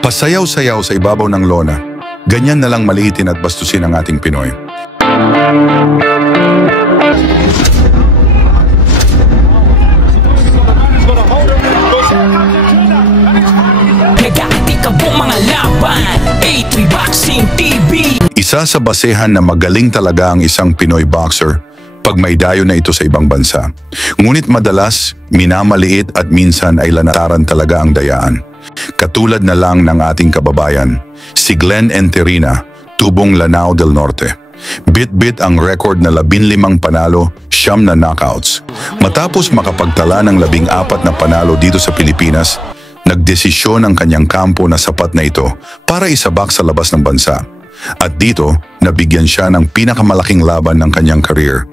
Pasayaw-sayaw sa ibabaw ng lona. Ganyan na lang maliitin at bastusin ang ating Pinoy. Isa sa basehan na magaling talaga ang isang Pinoy boxer pag may dayo na ito sa ibang bansa. Ngunit madalas, minamaliit at minsan ay lantaran talaga ang dayaan. Katulad na lang ng ating kababayan, si Glenn Enterina, tubong Lanao del Norte. Bit-bit ang record na 15 panalo, 9 na knockouts. Matapos makapagtala ng 14 na panalo dito sa Pilipinas, nagdesisyon ang kanyang kampo na sapat na ito para isabak sa labas ng bansa. At dito, nabigyan siya ng pinakamalaking laban ng kanyang career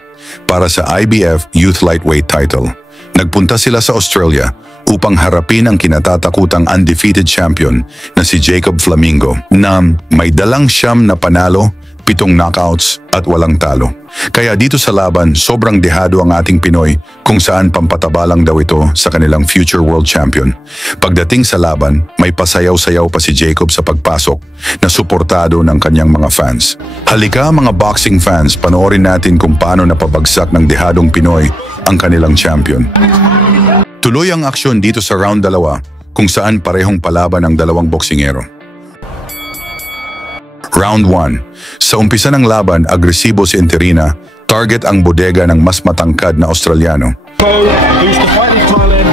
para sa IBF Youth Lightweight title. Nagpunta sila sa Australia upang harapin ang kinatatakutang undefeated champion na si Jacob Flamingo na may dalang 9 na panalo, 7 knockouts at walang talo. Kaya dito sa laban, sobrang dehado ang ating Pinoy kung saan pampataba lang daw ito sa kanilang future world champion. Pagdating sa laban, may pasayaw-sayaw pa si Jacob sa pagpasok na suportado ng kanyang mga fans. Halika mga boxing fans, panoorin natin kung paano napabagsak ng dehadong Pinoy ang kanilang champion. Tuloy ang aksyon dito sa round 2 kung saan parehong palaban ang dalawang boksingero. Round 1. Sa umpisa ng laban, agresibo si Enterina, target ang bodega ng mas matangkad na Australiano. Who's the fighting Thailand,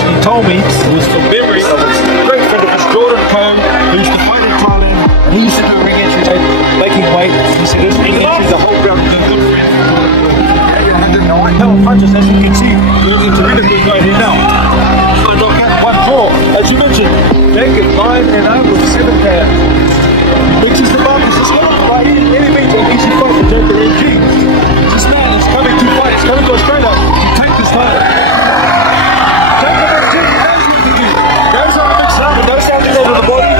he told me, was the memory of his great friend of his Jordan Coe, who's the fighting Thailand, and he used to do ring entry, making weight. He said his ring entry is a whole ground with a good friend. And the 9 power punches, as you can see, Enterina was right here now. One draw, as you mentioned, Jacob 9-0 with 7 pounds. Which is the market, it's not right here, any means an easy fight for Jacob MG. This man is coming to fight, he's coming to Australia to take this title. Jacob MG knows what to do. Goes on a big slam and knows how to go to the body.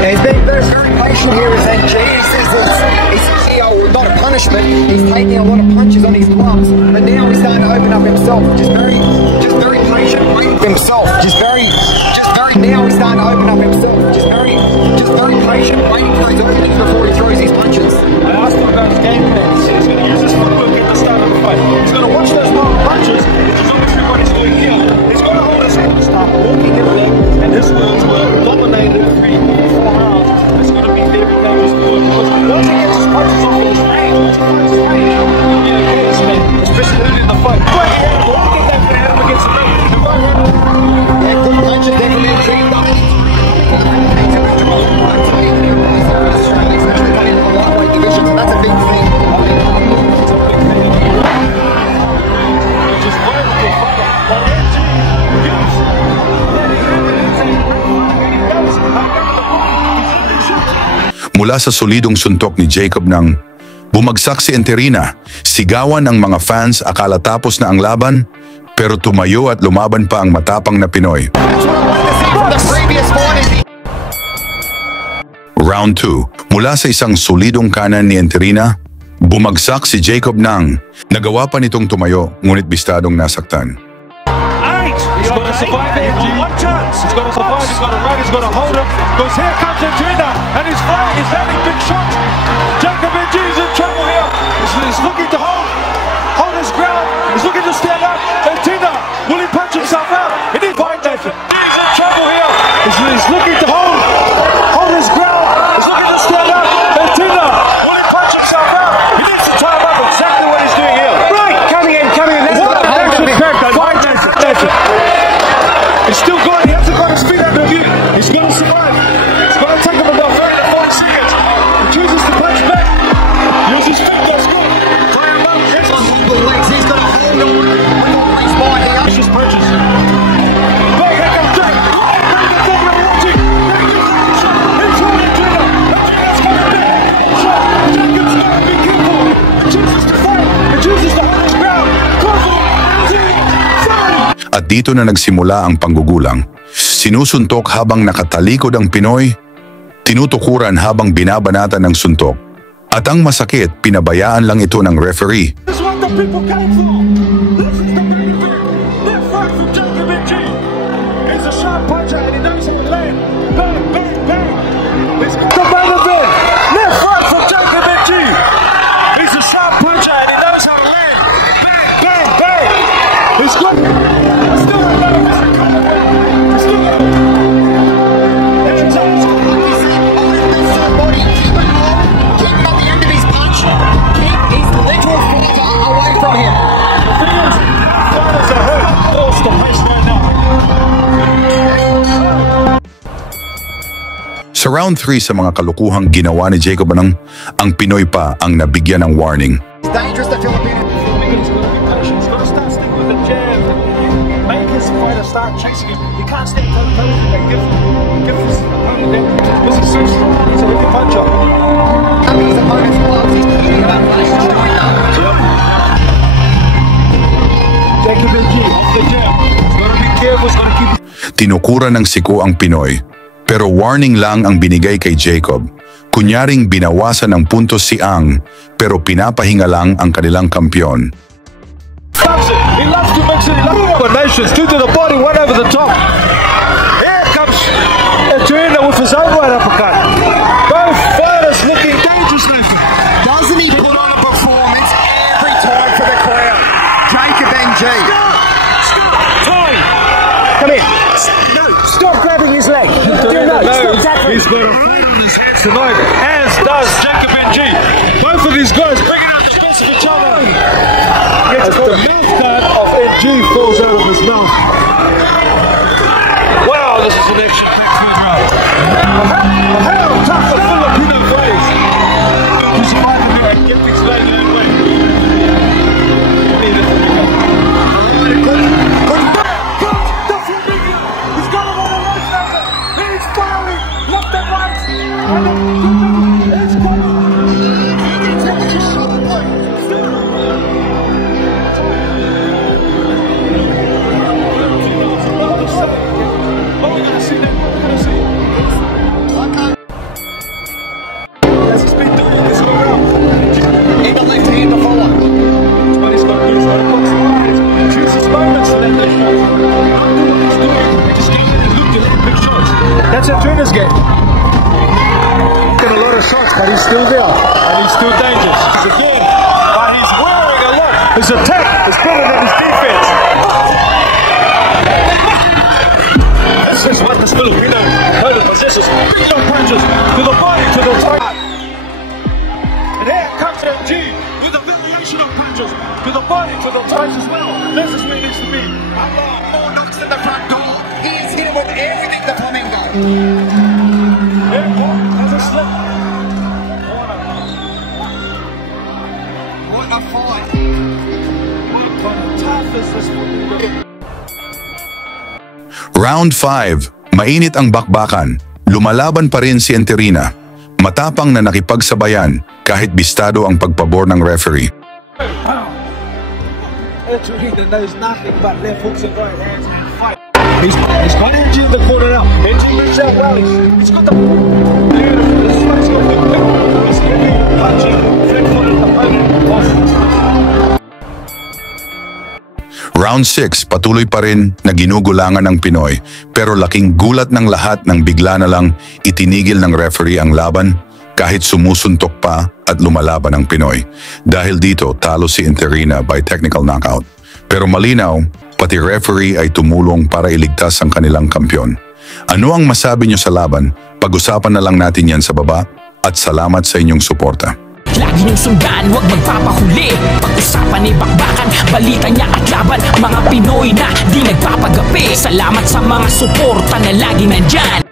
Yeah, he's being very patient here as MG. He says it's not a punishment. He's taking a lot of punches on his gloves, but now he's starting to open up himself. Just very patient, waiting for himself. Now he's starting to open up himself. Just very patient, waiting for his openings before he throws his punches. I asked him about his game plan. He said he's going to use his footwork at the start of the fight. He's going to watch those long punches, which is obviously what he's doing here. He's going to hold his head to start walking it along, and his words were dominated 3-4 rounds. It's going to be very dangerous for him. Because once he gets his punches off his range, he'll be okay, this man, especially early in the fight. But yeah, we'll get that for him against the ring. Yeah, good punches, definitely intrigued up. That's a big thing. Mula sa solidong suntok ni Jacob nang bumagsak si Enterina, sigawan ng mga fans akala tapos na ang laban, pero tumayo at lumaban pa ang matapang na Pinoy. Round 2. Mula sa isang solidong kanan ni Enterina, bumagsak si Jacob nang nagawa pa nitong tumayo ngunit bistadong nasaktan. He's got to survive it. One chance. He's got to survive. He's got to run. He's got to hold him. Because here comes Enterina, and he's flying. He's landing big shots. Jacob MG is in trouble here. He's looking to hold his ground. He's looking to stand up. Enterina, will he punch himself out? He needs fight, Nathan. He's in trouble here. He's looking to hold his ground. He's looking to stand up. Enterina, will he punch himself out? He needs to time up exactly what he's doing here. Right, coming in. What an action packed fight, Nathan. He's still going. He hasn't got his feet under review. He's going to survive. It's going to take him about 30 to 40 seconds. He chooses to punch back. Uses feet. That's good. Try him up. He's on top of the legs. He's going to hold on before he's fighting. He just punches. Look, here comes Jake. Look at the thing we're watching. He's holding Enterina. Enterina's coming back. Shot. Jacob's got to be careful. He chooses to fight. He chooses to hold his ground. Careful. 2, 3. At dito na nagsimula ang panggugulang. Sinusuntok habang nakatalikod ang Pinoy, tinutukuran habang binabanatan ng suntok. At ang masakit, pinabayaan lang ito ng referee. This is what the people came for. This is the pay-per-view. They're fight from Jacob MG. He's a sharp puncher and he knows how to land. Sa round 3 sa mga kalukuhang ginawa ni Jacob Anang, ang Pinoy pa ang nabigyan ng warning. It's dangerous, the Filipino. He's got to be patient. He's got to start sticking with the jab. Make his fighter start chasing him. He can't stand toe-to-toe with him. Give his opponent that. Because he's so strong, he's a wicked puncher. His opponent's gloves, he's picking it up, but he's showing up. Jacob and G, the jab. He's got to be careful, he's got to keep his... Tinukura ng siko ang Pinoy, pero warning lang ang binigay kay Jacob. Kunyaring binawasan ng puntos si Ang, pero pinapahinga lang ang kanilang kampyon. He loves to mix it. He loves combinations. Two to the body, one over the top. Here comes Eterina with his overhand uppercut. Both fighters looking dangerous, Nathan. Doesn't he put on a performance every time for the crowd? Jacob NG. Time. Come in. No, stop grabbing his leg. Do not. Stop tackling. He's got a fight on his hands tonight, as does Jacob NG. Both of these guys bringing up the best of each other. As the mouth guard of NG falls out of his mouth. Wow, this is an action-packed round. How tough the Filipino fighting. He's fighting here and get things laid in way. He's got him on the right side. He's firing left and right. And then it's that's Eterina's game. Taking a lot of shots, but he's still there. And he's still dangerous. He's again, but he's wearing a lot. His attack is better than his defense. This is what this Filipino title possesses. Some punches to the body, to the throat. And here comes MG with a variation of punches to the body, to the throat as well. This is where he needs to be. More knocks in the front door. He is hit him with everything, the Flamingo. There's a slip. What a fight. How tough is this one? Round 5, mainit ang bakbakan. Lumalaban pa rin si Eterina. Matapang na nakipagsabayan kahit bistado ang pagpabor ng referee. Eterina knows nothing but left hooks and right hands and fight. He's got NG in the corner now. NG reached out well. He's got the beautiful. This one's got the quick. He's heavy, punching, flat-footed opponent off. Round 6, patuloy pa rin na ginugulangan ng Pinoy, pero laking gulat ng lahat nang bigla na lang itinigil ng referee ang laban kahit sumusuntok pa at lumalaban ang Pinoy. Dahil dito, talo si Eterina by technical knockout. Pero malinaw, pati referee ay tumulong para iligtas ang kanilang kampyon. Ano ang masabi niyo sa laban? Pag-usapan na lang natin yan sa baba at salamat sa inyong suporta. Lagi niyong sundan, huwag magpapahuli. Pag-usapan ay bakbakan, balita niya at laban. Mga Pinoy na di nagpapagapi. Salamat sa mga suporta na lagi nandyan.